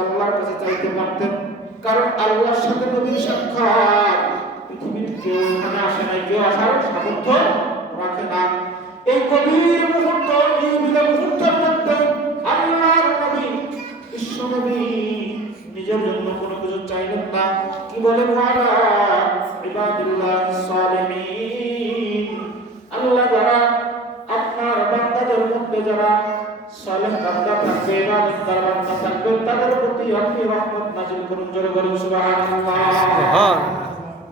আল্লাহর কাছে চাইতে পারতেন, কারণ আল্লাহর সাথে নবীর সাক্ষাৎ পৃথিবীর কেউ এখানে আসে নাই, কেউ আসার সামর্থ্য রাখে না। এই গভীর মুহূর্ত, এই মুহূর্তের মধ্যে আল্লাহর নবী, বিশ্ব নবী নিজের জন্য কোনো কিছু চাইলেন না। কি বলেন? ওয়ালা ইবাদিল্লাহ সালিহিন, আল্লাহ যারা আপনার বান্দাদের মধ্যে যারা সালেহ বান্দা থাকবে, ইবাদতদার বান্দা থাকবে, তাদের প্রতি আপনি রহমত নাযিল করুন। জোরে বলুন সুবহানাল্লাহ।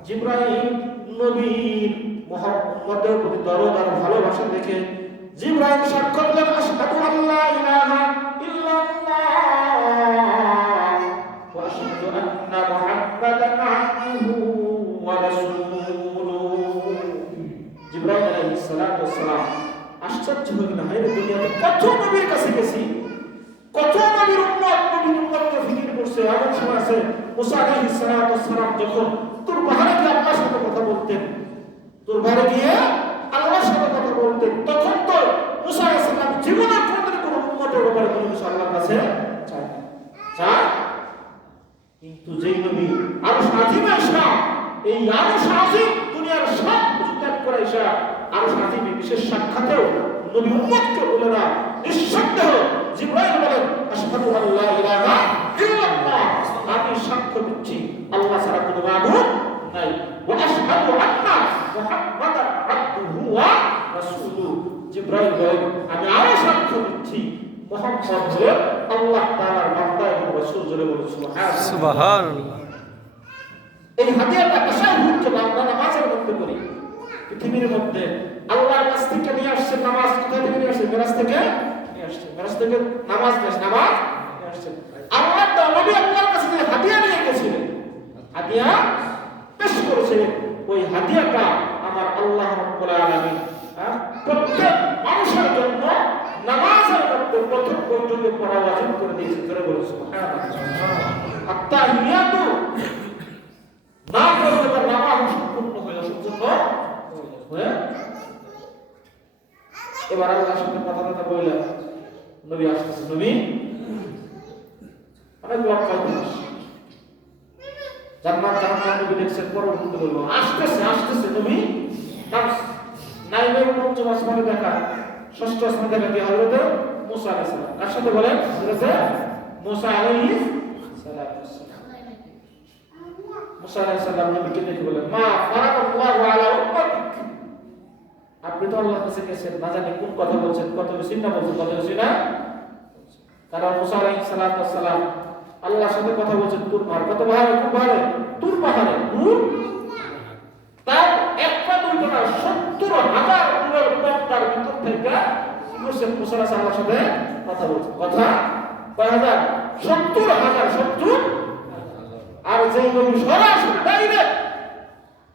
জিবরাইল নবীর মুহাম্মদের প্রতি দরদ আর ভালোবাসা দেখে জিবরাইল সাক্ষ্য দিলেন, আশহাদু আল্লা ইলাহা ইল্লাল্লাহ ওয়া আশহাদু আন্না মুহাম্মাদান আবদুহু ওয়া রাসূলুহু। জিবরাইল আলাইহিস সালাতু ওয়াস সালাম আশ্চর্য হয়ে গেলেন, হায় রে, দুনিয়াতে কত নবীর কাছে গেছি, কত নবীর উম্মতকে ফিকির করছে। এমন সময় আছে মুসা আলাইহিস সালাতু ওয়াস সালাম যখন তোর পাহাড়ে গিয়ে আল্লাহর সাথে কথা বলতেন, তোর পাহাড়ে গিয়ে আল্লাহর সাথে কথা বলতেন, তখন তো মুসা আলাইহিস সালাম জীবনের কোনোদিন কোনো উম্মতের ব্যাপারে কোনো কিছু আল্লাহর কাছে চায়। কিন্তু যেই নবী আরশ আজিমে এসে, এই আরশ আজিম দুনিয়ার সব কিছু ত্যাগ করে এসে আরশ আজিমে বিশেষ সাক্ষাতেও নবী উম্মতকে বলে না, নিঃসন্দেহ জিবরাইল বলেন, আশহাদু আল্লা ইলাহা ইল্লাল্লাহ, আমি সাক্ষ্য দিচ্ছি আল্লাহ ছাড়া কোনো মাবুদ নাই, ওয়া আশহাদু আন্না মুহাম্মাদান আবদুহু ওয়া রাসূলুহু। জিবরাইল বলেন, আমি আরো সাক্ষ্য দিচ্ছি মুহাম্মদ হলেন আল্লাহ তাআলার বান্দা এবং রাসূল। জোরে বলুন সুবহানাল্লাহ। এই হাদিয়াটা তাশাহুদ যেটা আমরা নামাজের মধ্যে করি, পৃথিবীর মধ্যে আল্লাহর কাছ থেকে নিয়ে আসছে নামাজ। কোথা থেকে নিয়ে আসছে? মেরাজ থেকে নিয়ে আসছে। মেরাজ থেকে নামাজ নিয়ে আসছে। আল্লাহর নবী আল্লাহর কাছে হাদিয়া নিয়ে গেছিলেন, হাদিয়া পেশ করেছিলেন। ওই হাদিয়াটা আমার আল্লাহ রাব্বুল আলামিন প্রত্যেক মানুষের জন্য নামাজের মধ্যে প্রথম পর্যন্ত পড়া ওয়াজিব করে দিয়েছেন। করে বলুন সুবহানাল্লাহ। আত্তাহিয়াতু না করতে পারলে নামাজ সম্পূর্ণ হয়ে সম্পূর্ণ হয়ে। এবার আল্লাহর সাথে কথা বললেন, নবী আসতেছে, নবী অনেক লক্ষ্য জান্নাত জাহান্নাম নবী দেখছেন, পরবর্তীতে বলবো আসতেছে নবী নাইবে পঞ্চম আসমানে দেখা, ষষ্ঠ আসমানে দেখা কি হযরত মুসা আলাইহিস সালাম। কার সাথে বলেন? হযরত মুসা আলাইহিস সালাম। মুসা আলাইহিস সালাম নবীকে দেখে বলেন, মা ফারাকাল্লাহু আলা উম্মাতিক, আপনি তো আল্লাহর কাছে গেছেন, না জানি কোন কথা বলছেন, কত বেশি না বলছেন, কত বেশি না। কারণ মুসা আলাইহিস সালাম আল্লাহর সাথে কথা বলছেন তুর পাহাড়, কত পাহাড়ে? কোন পাহাড়ে? তুর পাহাড়ে। তার একটা দুইটা না, ৭০,০০০ দূরের পথটার ভিতর থেকে মুসা আলাইহিস সালামের সাথে কথা বলছেন। কথা কয় হাজার? ৭০,০০০। ৭০। আর যেই নবী সরাসরি ডাইরেক্ট,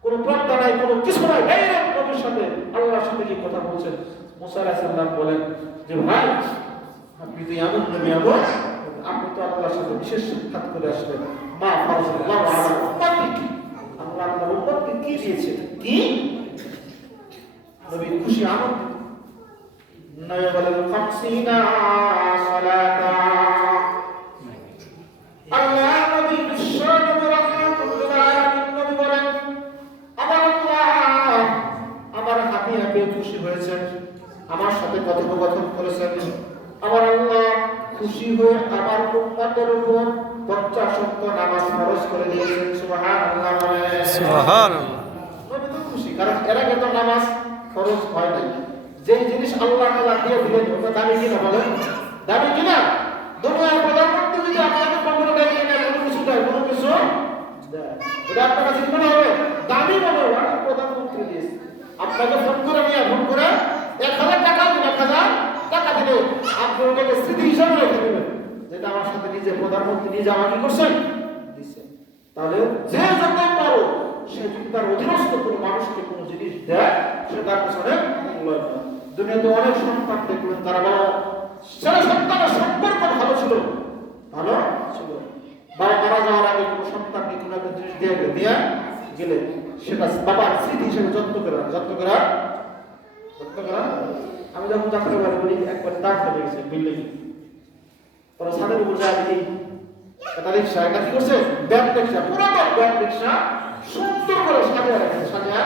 কোনো পর্দা নাই, কোনো কিছু নাই, ডাইরেক্ট নবীর সাথে আল্লাহর সাথে কি কথা বলছেন। মুসা আলাইহিস সালাম বলেন যে ভাই, আপনি তো এমন নবী, আপনি তো আল্লাহর সাথে বিশেষ সাক্ষাৎ করে আসলেন। মা ফারাকাল্লাহু আলা উম্মাতিক, আল্লাহ আপনার উম্মতকে কি দিয়েছে? কি নবী খুশি আনন্দ। নবী বলেন ৫০ সালাতা। আল্লাহ নবী বিশ্ব নবী রাহমাতুল্লিল আলামিন নবী বলেন, আমার আল্লাহ আমার হাবিবে খুশি হয়েছেন, আমার সাথে কথোপকথন করেছেন। আমার আল্লাহ খুশি হয়ে আমার উম্মতের উপর ৫০ ওয়াক্ত নামাজ ফরজ করে দিয়েছেন। সুবহানাল্লাহ। সুবহানাল্লাহ। নবী তো খুশি, কারণ এর আগে তো নামাজ ফরজ হয় নাই। যেই জিনিস আল্লাহ তাআলা দিয়ে দিলেন ওটা দামি কিনা বলেন? দামি কিনা? দুনিয়ার প্রধানমন্ত্রী যদি আপনাকে ১৫ টাকা কিনে কোনো কিছু দেয়, কোনো কিছু দেয়, এটা আপনার কাছে মনে হবে দামি, মনে হবে প্রধানমন্ত্রী দিয়েছে। আপনাকে ফোন করে ১,০০০ টাকা দিন, ১,০০০ টাকা দিলে আপনি ওটাকে স্মৃতি হিসাবে রেখে দেবেন, যেটা আমার সাথে নিজে প্রধানমন্ত্রী নিজে আমাকে করছেন দিচ্ছেন। তাহলে যে যতই পারো, সে যদি তার অধীনস্থ কোনো মানুষকে কোনো জিনিস দেয়, সে তার পেছনে মূল্যায়ন করে। দুনিয়াতে অনেক সন্তান দেখবেন তারা বলো ছেলে সন্তানের সম্পর্ক ভালো ছিল, বাবা মারা যাওয়ার আগে কোনো সন্তানকে কোনো একটা জিনিস দিয়ে গেলে সেটা বাবার স্মৃতি হিসেবে যত্ন করা। আমি যখন যাত্রা বাড়ি বলি, একবার দাগ কেটে গেছে বিল্ডিং, পরে ছাদের উপর যায় দেখি একটা রিক্সা, এটা কি করছে? ব্যাগ রিক্সা, পুরাতন ব্যাগ রিক্সা সুন্দর করে সাজিয়ে রাখছে, সাজিয়ে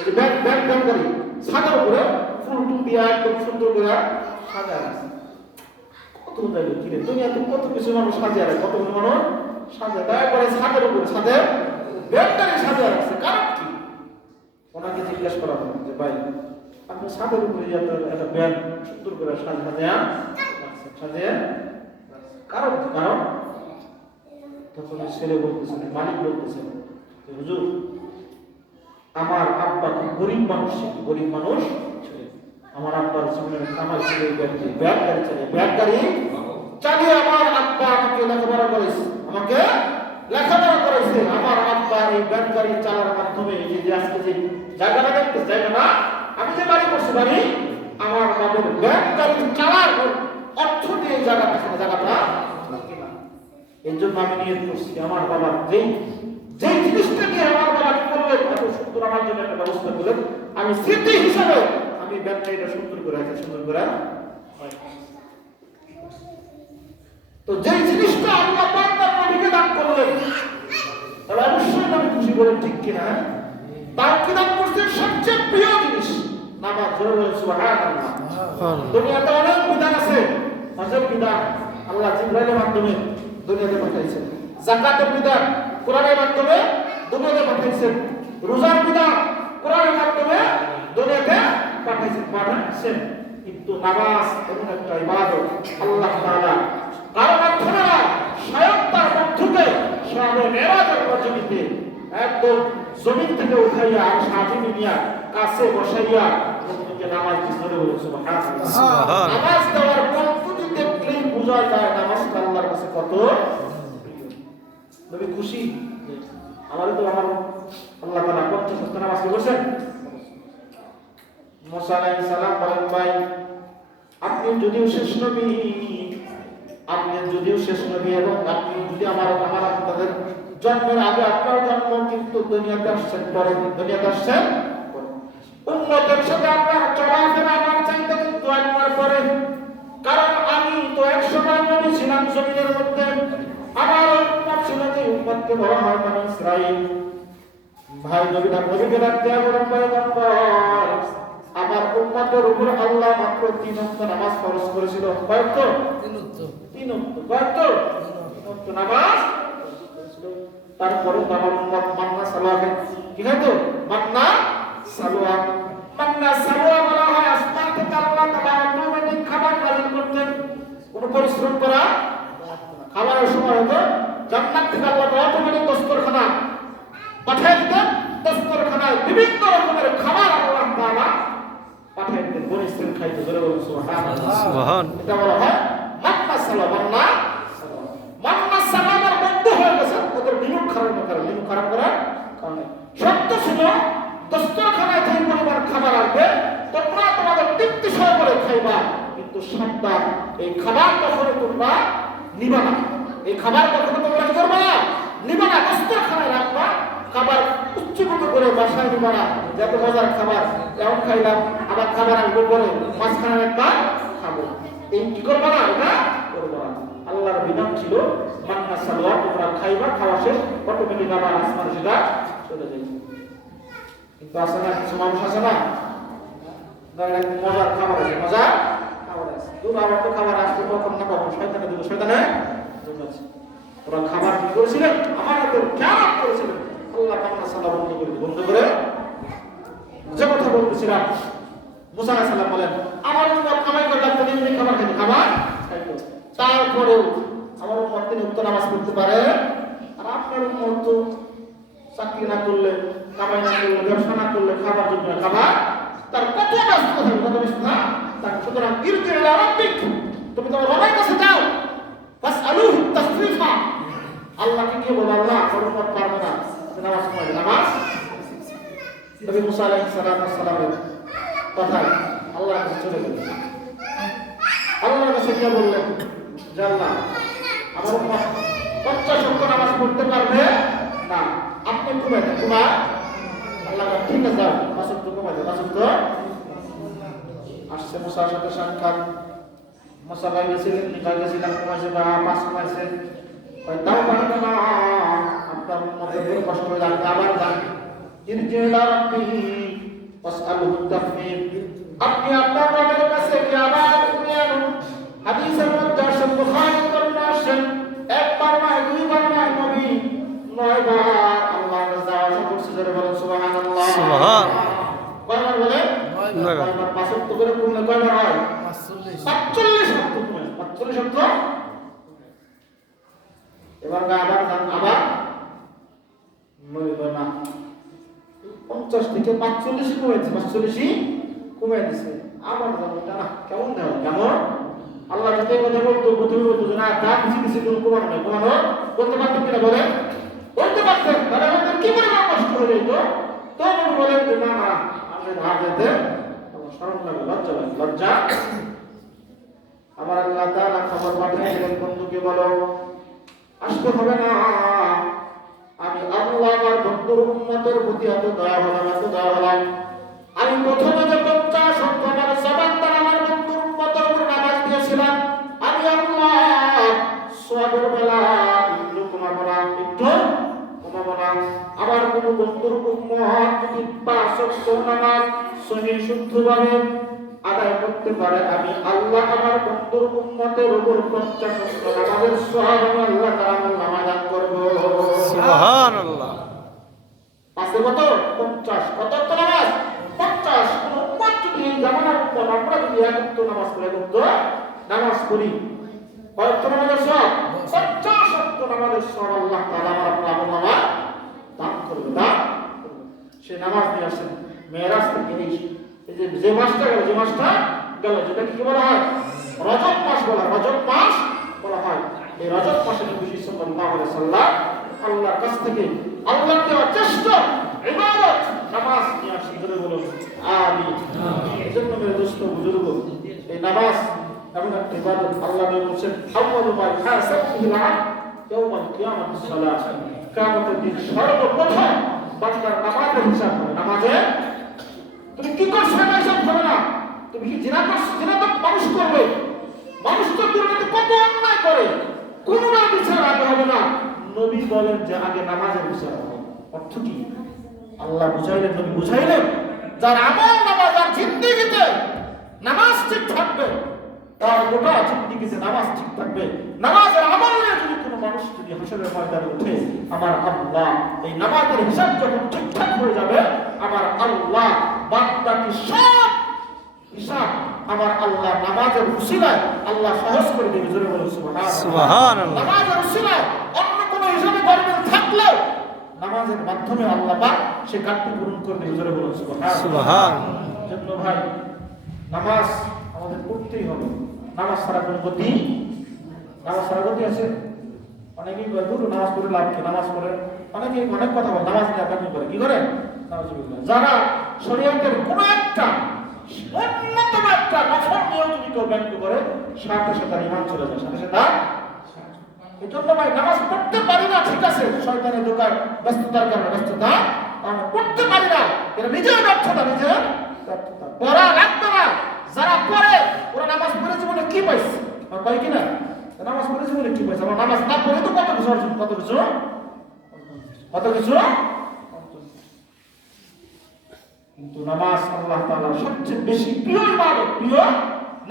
এই ব্যাগ ব্যাগ ব্যাগ গাড়ি ছাদের উপরে ফুল টুল দিয়ে একদম সুন্দর করে সাজিয়ে রাখছে। কত যাইবে কিরে দুনিয়াতে কত কিছু মানুষ সাজিয়ে রাখে, কত মানুষ সাজিয়ে দেয় করে ছাদের উপরে, ছাদের ব্যাগ গাড়ি সাজিয়ে রাখছে। কারণ কি? ওনাকে জিজ্ঞাসা করা হলো যে ভাই আপনি ছাদের উপরে একটা ব্যাগ সুন্দর করে সাজিয়ে কারণ কারণ তখন ছেলে বলতেছেন, মালিক বলতেছেন যে হুজুর আমার আব্বা খুব গরিব মানুষ ছিল, গরিব মানুষ ছিলেন। আমার আব্বার জীবনের কামাই ছিল ব্যাগ গাড়ি চালিয়ে, ব্যাগ গাড়ি চালিয়ে আমার আব্বা আমাকে লেখাপড়া করেছে, আমাকে লেখাপড়া করেছে। আমার আব্বা এই ব্যাগ গাড়ি চালার মাধ্যমে এই যে আজকে যে জায়গাটা দেখতেছে, জায়গাটা আমি যে বাড়ি করছি, বাড়ি আমার বাবার ব্যাগ গাড়ি চালার অর্থ দিয়ে জায়গাটা, জায়গাটা এই জন্য আমি নিয়ত করছি আমার বাবার যেই জিনিসটা নিয়ে আমার বাবা কি করলেন, এত সুন্দর আমার জন্য একটা ব্যবস্থা করলেন, আমি স্মৃতি হিসাবে আমি ব্যাগটা সুন্দর করে রাখি, সুন্দর করে। তো যেই জিনিসটা আল্লাহ পাক তার নবীকে দান করলেন, তাহলে অবশ্যই আমি খুশি বলেন, ঠিক কিনা? তার কি দান করছেন? সবচেয়ে প্রিয় জিনিস নামাজ। জোরে বলেন সুবহানাল্লাহ। দুনিয়াতে অনেক বিধান আছে, হজের বিধান আল্লাহ জিবরাইলের মাধ্যমে দুনিয়াতে পাঠাইছেন, যাকাতের বিধান কোরআনের মাধ্যমে দুনিয়াতে পাঠাইছেন, রোজার বিধান কোরআনের মাধ্যমে দুনিয়াতে পাঠাইছেন। কিন্তু নামাজ এমন একটা ইবাদত আল্লাহ তাআলা কারো মাধ্যমে না, স্বয়ং তার বন্ধুকে শবে মেরাজের রজনীতে একদম জমিন থেকে উঠাইয়া আর সাজিয়ে নিয়া কাছে বসাইয়া বন্ধুকে নামাজ দিতে বলে সুবহানাল্লাহ। নামাজ দেওয়ার পদ্ধতি দেখলেই বোঝা যায় নামাজটা আল্লাহর কাছে কত নবী খুশি। আমারও তো আমার আল্লাহ তাআলা 50 ওয়াক্ত নামাজ পড়ছেন। মুসা আলাইহিস সালাম বলেন, ভাই আপনি যদিও শেষ নবী, এবং আপনি যদি আমার আপনাদের জন্মের আগে আপনার জন্ম, কিন্তু দুনিয়াতে আসছেন পরে, দুনিয়াতে আসছেন উম্মতের সাথে আপনার চলাফেরা আমার চাইতে কিন্তু আপনার পরে। কারণ আমি তো 100 নবী ছিলাম জমিনের মধ্যে, আমার উম্মত ছিল যে উম্মতকে বলা হয় বনি ইসরাঈল। ভাই নবীকে ডাক দেয়া বলেন, পয়গম্বর আমার উম্মতের উপর আল্লাহ মাত্র 3 ওয়াক্ত নামাজ ফরজ করেছিল। কয় ওয়াক্ত? 3 ওয়াক্ত। কয় ওয়াক্ত? 3 ওয়াক্ত নামাজ। তারপরে আমার উম্মত মান্না সালোয়া কি হয়তো মান্না সালোয়া বলা হয় আসমান থেকে আল্লাহ তাআলা অটোমেটিক খাবার নাযিল করতেন, কোনো পরিশ্রম করা খাবারের সময় হতো জান্নাত থেকে আল্লাহ অটোমেটিক দস্তরখানা পাঠিয়ে দিতেন। দস্তরখানায় বিভিন্ন রকমের খাবার আল্লাহ তাআলা পাঠিয়ে দিতেন, বনি ইসরাঈল খাইতে। জোরে বলুন সুবহানাল্লাহ। এটা বলা হয় মান্না সালোয়া। মান্না সালোয়ার বন্ধ হয়ে গেছে ওদের নিয়ম খারাপ করার কারণে। সত্য ছিল দস্তরখানায় যে পরিমাণ খাবার আসবে তোমরা তোমাদের তৃপ্তি সহকারে খাইবা, কিন্তু সাবধান এই খাবার কখনো তোমরা নিবা না, এই খাবার কখনো তোমরা করবা না, নিবা না, দস্তরখানায় রাখবা। খাবার উচ্চগত করে বাসায় নিবা না, যত মজার খাবার এমন খাইলাম, আবার খাবার আসবে পরে মাঝখানে একবার খাবো, এই কি করবা না, এটা করবা না। আল্লাহর বিধান ছিল মান্না সালোয়া, তোমরা খাইবা, খাওয়া শেষ অটোমেটিক আবার আসমান সেটা চলে যাবে। কিন্তু আসে না, কিছু মানুষ আছে না, মজার খাবার আছে, মজার খাবার আছে, তুমি আবার তো খাবার আসতে কখন না কখন শয়তানে দেবো, শয়তানে ওরা খাবার কি করেছিলেন, আমার হাতে খেয়াল করেছিলেন। আল্লাহ মান্না সালোয়া বন্ধ করে যে কথা বলতেছিলাম, মুসা আলাইহিস সালাম বলেন আমার উম্মত কামাই করে লাগতো, এমনি খাবার খাইতো, খাবার খাইতো। তারপরেও আমার উম্মত 3 ওয়াক্ত নামাজ পড়তে পারে, আর আপনার উম্মত তো চাকরি না করলে, কামাই না করলে, ব্যবসা না করলে, খাবার জন্য খাবার, তার কত ব্যস্ত থাকবে, কত ব্যস্ত না তার। সুতরাং ইরজি ইলা রাব্বিক, তুমি তোমার রবের কাছে যাও, ফাসআলুহু তাসরিফা, আল্লাহকে গিয়ে বলো আল্লাহ আমার উম্মত পারবে না, নামাজ পড়বে, নামাজ। নবী মুসা আলাইহিস সালামের কথায় আল্লাহর কাছে চলে গেলেন, আল্লাহর কাছে গিয়ে বললেন যে আল্লাহ আমার উম্মত 50 ওয়াক্ত নামাজ পড়তে পারবে না, আপনি কমাই দেন। আল্লাহ ঠিক আছে যাও, 5 ওয়াক্ত কমাই দেন। 5 ওয়াক্ত আসছে মুসার সাথে সাক্ষাৎ, মশালায় গেছিলেন, নিকায় গেছিলাম, কমাইছে বা পাঁচ কমাইছে, তাও পারবে না, আপনার মধ্যে কষ্ট হয়ে যাবে, আবার যান। আপনি আপনার রবের কাছে গিয়ে আবার ফিরে আসুন। হাদিসের মধ্যে আসেন, বুখারীর মধ্যে আসেন, একবার নয়, দুইবার নয়, নবী 9 বার আল্লাহর কাছে আশা করছে। যারা বলেন সুবহানাল্লাহ, সুবহান। কয়বার বলে? 9 বার। 5 ওয়াক্ত করে পড়লে কয়বার হয়? 45 ওয়াক্ত পড়ে, 45 ওয়াক্ত। এবার আবার আবার 9 বার না, 50 থেকে 45 কমেছে, 45 কমে দিছে। আবার এটা না কেমন দেওয়া, কেমন আল্লাহ যাতে কথা বলতো, প্রথমে বলতো যে না তার কিছু কিছু কমানো নয়, কমানো বলতে পারতেন কিনা বলে? বলতে পারতেন, তাহলে আমাদের কি পরিমাণ কষ্ট হয়ে যেত। তখন বলেন যে না না আমাদের ধার যেতে শরম লাগে, লজ্জা লাগে, লজ্জা। আমার আল্লাহ তাআলা খবর পাঠিয়েছিলেন, বন্ধুকে বলো আসতে হবে না, আমি আল্লাহ আমার বন্ধুর উম্মতের প্রতি এত দয়া হলাম, এত দয়া হলাম। আমি প্রথমে যে 50 ওয়াক্ত আমার জবান দ্বারা আমার বন্ধুর উম্মতের উপর নামাজ দিয়েছিলাম, আমি আল্লাহ সওয়াবের বেলা একটু কমাবো না, একটু কমাবো না। আমার কোন বন্ধুর উম্মত যদি 5 ওয়াক্ত নামাজ সহিহ শুদ্ধভাবে আদায় করতে পারে, আমি আল্লাহ আমার বন্ধুর উম্মতের উপর 50 ওয়াক্ত নামাজের সওয়াব আমি আল্লাহ তাআলা নামাজ দান করব। সুবহানাল্লাহ। পাঁচে কত? 50। কত ওয়াক্ত নামাজ? 50। কোন উম্মত যদি এই জামানার উম্মত আমরা যদি এক ওয়াক্ত নামাজ পড়ে করতে নামাজ পড়ি, কয় ওয়াক্ত নামাজের সওয়াব? 50 ওয়াক্ত নামাজের সওয়াব আল্লাহ তাআলা আমার আপনার নামাজ দান করবে। দান সে নামাজ নিয়ে আসেন মেরাজ থেকে। এই যে মাসটা গেল, যে মাসটা গেল, যেটা কি বলা হয়? রজব মাস বলা হয়, রজব মাস বলা হয়। এই রজব মাসে নবী সাল্লাল্লাহু আলাইহি ওয়াসাল্লাম আল্লাহর কাছ থেকে আল্লাহর দেওয়া চেষ্টা ইবাদত নামাজ নিয়ে আসেন। ধরে বলুন আমিন। এজন্য মেরে দোস্ত বুজুর্গ, এই নামাজ এমন একটা ইবাদত, আল্লাহ নবী বলেছেন আউয়ালু মা ইয়াসাবিহিল আবদ ইয়াওমাল কিয়ামাতিস সালাত। কিয়ামতের দিন সর্বপ্রথম বান্দার নামাজের হিসাব হবে। নামাজে তুমি কি করছো না হিসাব হবে না। তুমি কি জিনা করছো, জিনা তো মানুষ করবে, মানুষ তো দুনিয়াতে কত অন্যায় করে, কোনো না বিচার আগে হবে না। নবী বলেন যে আগে নামাজের বিচার হবে। অর্থ কি? আল্লাহ বুঝাইলেন, নবী বুঝাইলেন, যার আমল নামাজ, যার জিন্দেগিতে নামাজ ঠিক থাকবে, তার গোটা জিন্দেগিতে নামাজ ঠিক থাকবে। নামাজের আমল নিয়ে যদি কোনো মানুষ যদি হাসরের ময়দানে উঠে, আমার আল্লাহ এই নামাজের হিসাব যখন ঠিকঠাক হয়ে যাবে, আমার আল্লাহ বান্দাটি সব হিসাব আমার আল্লাহ নামাজের উসিলায় আল্লাহ সহজ করে দেবে। জোরে বলুন সুবহানাল্লাহ। নামাজের উসিলায় অন্য কোনো হিসাবে গরমিল থাকলেও নামাজের মাধ্যমে আল্লাহ পাক সে ঘাটতি পূরণ করে দেবে। জোরে বলুন সুবহানাল্লাহ। জন্য ভাই নামাজ আমাদের পড়তেই হবে। নামাজ ছাড়া কোনো গতি, নামাজ ছাড়া গতি আছে? অনেকেই বলে দুটো নামাজ পড়ে লাভ কি, নামাজ পড়ে অনেকেই অনেক কথা বলে, নামাজ নিয়ে আপনি করে কি করে? যারা শরীয়তের কোন একটা অন্যতম একটা নফল নিয়ম যদি কেউ ব্যাংক করে, সাথে সাথে তার ঈমান চলে যায়, সাথে সাথে। এই জন্য ভাই নামাজ পড়তে পারি না, ঠিক আছে, শয়তানের দোকান ব্যস্ততার কারণে, ব্যস্ততা আমরা পড়তে পারি না, এটা নিজের ব্যর্থতা, নিজের ব্যর্থতা। পড়া লাগবে না। যারা পড়ে ওরা নামাজ পড়ে জীবনে কি পাইছে? পাই কিনা? নামাজ পড়ে জীবনে কি পাইছে? আমার নামাজ না পড়ে তো কত কিছু অর্জন, কত কিছু, কত কিছু। কিন্তু নামাজ আল্লাহ তাআলার সবচেয়ে বেশি প্রিয় ইবাদত। প্রিয়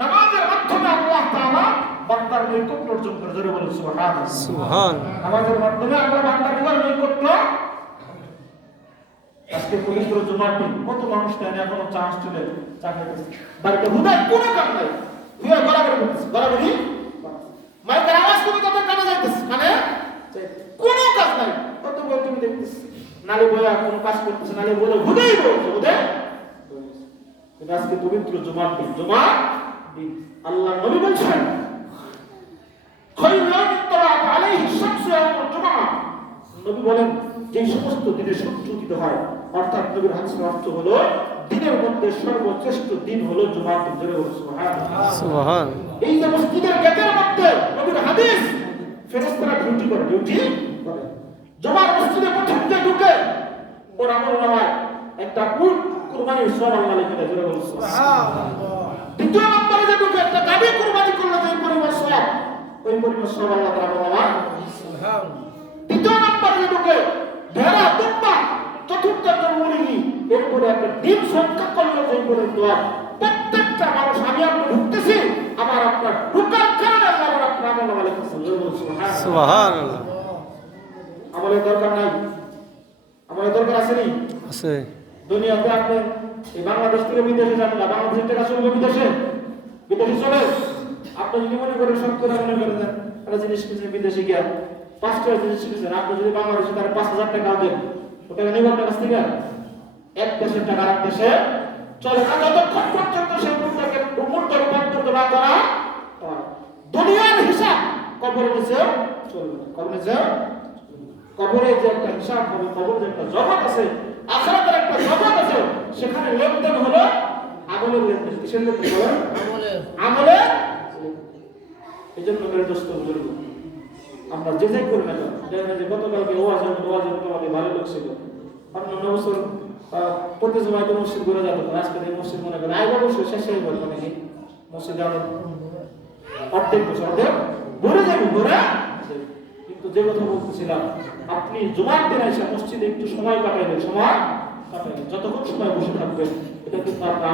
নামাজের মাধ্যমে আল্লাহ তাআলা বান্দার নৈকট্য অর্জন করে। জোরে বলুন সুবহানাল্লাহ। সুবহান। নামাজের মাধ্যমে আল্লাহ বান্দার নৈকট্য। আজকে পবিত্র জুমার দিন কত মানুষ জানে এখনো চা হস্টেলে চা খাইতেছে, বাড়িতে হুদায় কোনো কাজ নাই, হুয়া গলাগলি করতেছে, গলাগলি মাইকের আওয়াজ করে কত কানে যাইতেছে, মানে কোনো কাজ নাই। কত বই তুমি দেখতেছ, নালে বইয়া কোনো কাজ করতেছে, নালে বলে হুদাই বলছে, হুদে। আজকে পবিত্র জুমার দিন, জুমার দিন আল্লাহ নবী বলছেন নবী বলেন যে সমস্ত দিনে সূর্য উদিত হয়, অর্থাৎ নবীর হাদিসের অর্থ হলো দিনের মধ্যে সর্বশ্রেষ্ঠ দিন হলো জুমার দিন। জোরে বলুন সুবহান। এই যে মসজিদের গেটের মধ্যে নবীর হাদিস, ফেরেশতারা ডিউটি করে, ডিউটি করে। জুমার মসজিদে প্রথম যে ঢুকে ওর আমল নামায় একটা উট কুরবানির সওয়াব আল্লাহ লিখে দেয়। জোরে বলুন সুবহানাল্লাহ। দ্বিতীয় নম্বরে যে ঢুকে একটা গাবি কুরবানি করলে যে ওই পরিমাণ সব আল্লাহ তাআলা বলা। দ্বিতীয় নম্বরে ঢুকে ভেড়া দুম্বা, চতুর্থ জন্মলিঙ্গি, এরপরে একটা ডিম সংখ্যা করলো যে করে দোয়া। প্রত্যেকটা মানুষ আমি আপনি ঢুকতেছি, আমার আপনার ঢুকার কারণে আল্লাহ আপনার আমল নামা লিখতেছেন। সুবহানাল্লাহ। আমলের দরকার নাই? আমলের দরকার আছে নি? আছে। দুনিয়াতে আপনি এই বাংলাদেশ থেকে বিদেশে যান না, বাংলাদেশের টাকা চলবে বিদেশে, বিদেশে চলে। আপনি যদি মনে করেন সব করে মনে করেন একটা জিনিস কিনছেন বিদেশে গিয়া, 5 টাকা জিনিস কিনছেন, আপনি যদি বাংলাদেশে তার 5,000 টাকাও দেন, ওটা নেবেন আপনার কাছ থেকে? এক দেশের টাকা আরেক দেশে চলে না, যতক্ষণ পর্যন্ত সেই মুদ্রাকে রূপান্তরিত না করা দুনিয়ার হিসাব কবরের নিচে চলবে না। কবরের নিচে, কবরে যে একটা হিসাব হবে, কবরের যে একটা জগৎ আছে, আখিরাতের একটা জগৎ আছে, সেখানে লেনদেন হলো আমলের লেনদেন। কিসের লেনদেন হলো? আমলের। এই জন্য মেরে দোস্ত বুঝলো, আমরা যে যাই করি না কেন, যে গতকালকে ওয়াজের তোমাকে ভালো লাগছিল, অন্যান্য বছর প্রতি সময় তো মসজিদ ঘুরে যাবো, আজকে এই মসজিদ মনে করেন আগে অবশ্যই শেষেই বলবো নাকি মসজিদে অর্ধেক বছর ঘুরে যাবো, ঘুরে। কিন্তু যে কথা বলতেছিলাম, আপনি জুমার দিন এসে মসজিদে একটু সময় কাটাইবেন, সময় কাটাইবেন, যতক্ষণ সময় বসে থাকবেন, এটা কিন্তু আপনার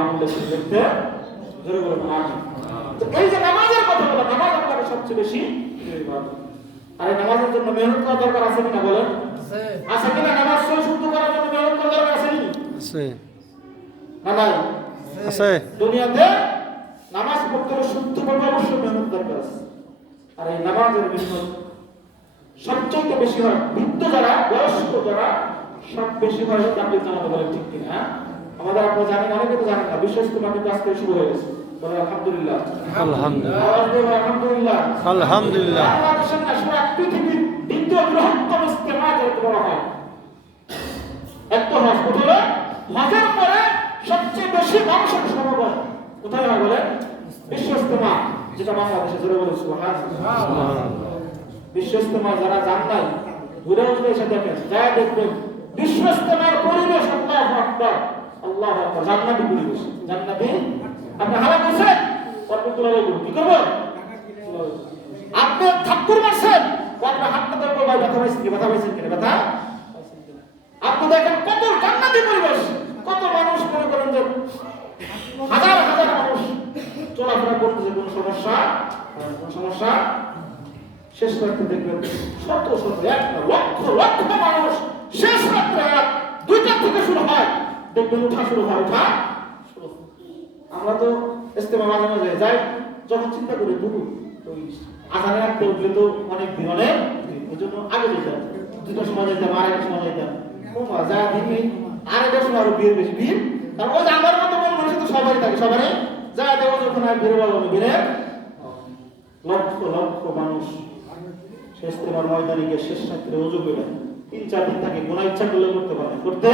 আমল দেখতে জোরে বলে আমিন। তো এই যে নামাজের কথা বলা, নামাজ আপনাকে সবচেয়ে বেশি, আর এই নামাজের জন্য মেহনত করা দরকার আছে কিনা বলেন? আছে কিনা? নামাজ শুদ্ধ করার জন্য মেহনত করা দরকার আছে নি? আছে না? নাই? আছে। দুনিয়াতে নামাজ পড়তে হলে শুদ্ধভাবে অবশ্যই মেহনত দরকার আছে। আর এই নামাজের মেহনত সবচেয়ে বেশি হয় বৃদ্ধ যারা, বয়স্ক যারা, সব বেশি হয় তাবলীগ জামাতে, বলেন ঠিক কিনা? আমাদের আপনারা জানেন, অনেকে তো জানেন না, বিশেষ করে আমাদের কাজ থেকে শুরু হয়ে গেছে। আলহামদুলিল্লাহ, আলহামদুলিল্লাহ, আলহামদুলিল্লাহ, আলহামদুলিল্লাহ। বাংলাদেশের না সারা পৃথিবীর দ্বিতীয় বৃহত্তম ইজতেমা যেটা বলা হয়, এত হজ কোথায়? হজের পরে সবচেয়ে বেশি মানুষের সমাগম কোথায় হয় বলে? বিশ্ব ইজতেমা, যেটা বাংলাদেশে জোরে বলে সুবহানাল্লাহ। বিশ্ব ইজতেমা যারা যান নাই, ঘুরে আসলে এসে দেখেন, যা দেখবেন বিশ্ব ইজতেমার পরিবেশ, আল্লাহু আকবার, আল্লাহু আকবার, জান্নাতি পরিবেশ, জান্নাতি। আপনি হালা করছেন, পরবর্তীতে কি করবো? আপনি ঠাকুর মারছেন, আপনার হাতটা ধরে ভাই ব্যথা পাইছেন কি? ব্যথা পাইছেন কিনা? ব্যথা। আপনি দেখেন কত জান্নাতি পরিবেশ, কত মানুষ, মনে করেন যে হাজার হাজার মানুষ চলাফেরা করতেছে, কোন সমস্যা, কোন সমস্যা। শেষ রাত্রে দেখবেন শত শত, লক্ষ লক্ষ মানুষ শেষ রাত্রে 2টা থেকে শুরু হয়, দেখবেন উঠা শুরু হয়, উঠা। আমরা তো ইজতেমা মাঝে মাঝে যাই, যখন চিন্তা করি দুটো আজানে রাখতে উঠলে তো অনেক ভিড়, অনেক, ওই জন্য আগে যেতাম, 2টার সময় যেতাম, 2:30টার সময় যেতাম, যা দেখি 2:30টার সময় আরো ভিড় বেশি, ভিড়। কারণ ওই যে আমার মতো মানুষ তো সবাই থাকে, সবারই যা দেখো যখন আর ভিড়ে পাবো, ভিড়ে লক্ষ লক্ষ মানুষ শেষ তোমার ময়দানে গিয়ে শেষ রাত্রে ওযু করে 3-4 দিন থাকে, কোনো ইচ্ছা করলে করতে পারে, করতে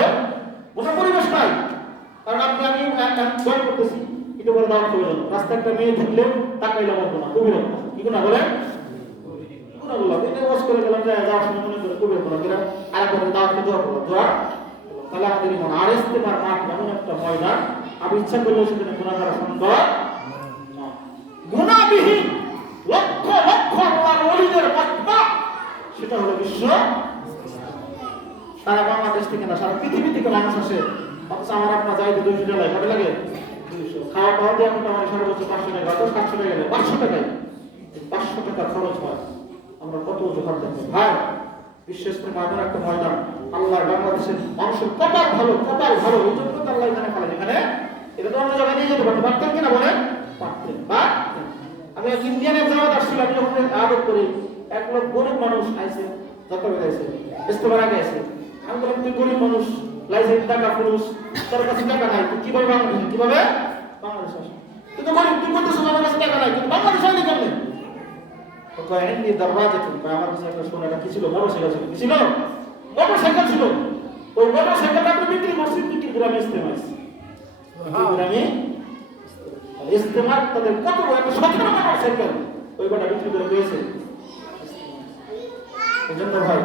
কোনো পরিবেশ নাই। কারণ আমি জয় করতেছি, এটা করে দাওয়াত করে যাবো, রাস্তায় একটা মেয়ে থাকলে তাকাইলে পারবো না, কবির না, কি না বলেন? গুণাগুলো এটা ওয়াজ করে গেলাম, যাওয়ার সময় মনে করে কবির না, গেলাম আর একবার দাওয়াতকে দোয়া করবো, দোয়া। তাহলে আমাদের মনে আর ইজতেমার মাঠ এমন একটা ময়দান, আমি ইচ্ছা করলেও সেখানে গুনাহ করা সম্ভব, গুনাহবিহীন লক্ষ লক্ষ আল্লাহর ওলিদের মজমা, সেটা হলো বিশ্ব। সারা বাংলাদেশ থেকে না, সারা পৃথিবী থেকে মানুষ আসে, অথচ আমার আপনার যাইতে 200 টাকা লাগে, কত লাগে? 200। খাওয়া খাওয়া দিয়ে এখন আমার সর্বোচ্চ 500 টাকা, 700 টাকা গেলে 500 টাকায় 500 টাকা খরচ হয়। আমরা কত জোখার দেখবো ভাই, বিশেষ করে মাদের একটা ময়দান, আল্লাহর বাংলাদেশের মানুষের কপাল ভালো, কপাল ভালো, এই জন্য তো আল্লাহ এখানে ফেলে, এখানে এটা তো অন্য জায়গায় নিয়ে যেতে পারতো, পারতেন কিনা বলেন? পারতেন। বা আমি এক ইন্ডিয়ানের জামাত আসছিলাম, আমি যখন আদর করি, এক লোক গরিব মানুষ আইছে, যতবার আইছে, ইজতেমার আগে আইছে, আমি বললাম তুই গরিব মানুষ, লাইসেন্স টাকা পুরুষ, তোর কাছে টাকা নাই, তুই কিভাবে বাংলাদেশে, কিভাবে বাংলাদেশে আসে? তুই তো গরিব, তুই করতেছিস, আমার কাছে টাকা নাই, কিন্তু বাংলাদেশে আইলি কেমনে? তো কয় এমনি দরওয়াজা ছিল, আমার কাছে একটা সোনাটা কি ছিল, মোটরসাইকেল ছিল, কি ছিল? মোটরসাইকেল ছিল। ওই মোটরসাইকেলটা আমি বিক্রি করছি, বিক্রি করে আমি ইজতেমা আসছি, আমি ইজতেমা তাদের কত বড় একটা 17 মোটরসাইকেল ওই কটা বিক্রি করে দিয়েছে। এই জন্য ভাই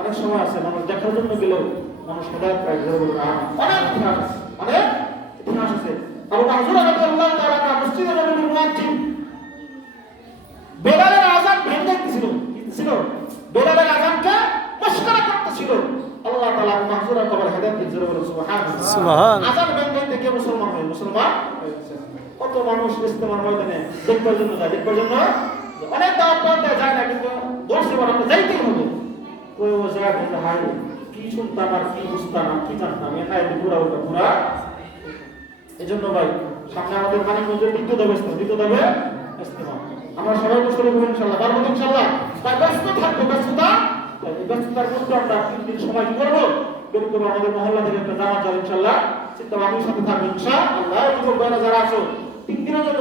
অনেক সময় আছে মানুষ দেখার জন্য গেলেও মানুষ হেদায়েত পায়, অনেক ইতিহাস, অনেক ইতিহাস আছে। আবু মাহজুর রাদিয়াল্লাহু তাআলা মসজিদে নববীর মুয়াজ্জিন, সুবহান। আজান ব্যাংক থেকে মুসলমান হয়ে গেছে। কত মানুষ ইস্তেমার ময়দানে দেখবার জন্য যায়, দেখবার জন্য অনেক দাওয়াত পাওয়া যায় না, কিন্তু দর্শে বার আমরা যাইতেই হবে। ওই ও জায়গা কিন্তু হাই কি শুনতাম আর কি বুঝতাম আর কি জানতাম, এটাই পুরা ওটা পুরা। এই জন্য ভাই সামনে আমাদের মানে দ্বিতীয় দেবে ইস্তেমা, আমরা সবাই তো শুরু করবো ইনশাল্লাহ, পারবো তো ইনশাল্লাহ। তাই ব্যস্ত থাকবো, ব্যস্ততার মধ্যে আমরা 3 দিন সময় কি করবো, বের করবো। আমাদের মহল্লা থেকে একটা জামাত যাবে ইনশাল্লাহ, চিন্তা ভাবনার সাথে থাকবে ইনশাআল্লাহ। যুবক ভাইরা যারা আছো 3 দিনের জন্য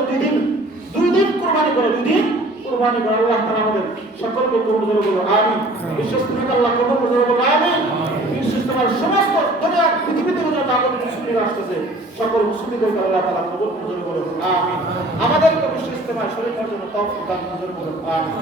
2 দিন কোরবানি করো, 2 দিন কোরবানি করো। আল্লাহ তাআলা আমাদের সকলকে কবুল করে বলো আমিন। বিশেষ করে আল্লাহ কবুল করে বলো আমিন। বিশেষ তোমার সমস্ত দুনিয়া পৃথিবীতে যত আমাদের মুসলিম আসতেছে সকল মুসলিমদেরকে আল্লাহ তাআলা কবুল করে বলো আমিন। আমাদেরকে বিশেষ ইস্তেমায় শরীর করার জন্য তৌফিক দান করে বলো আমিন।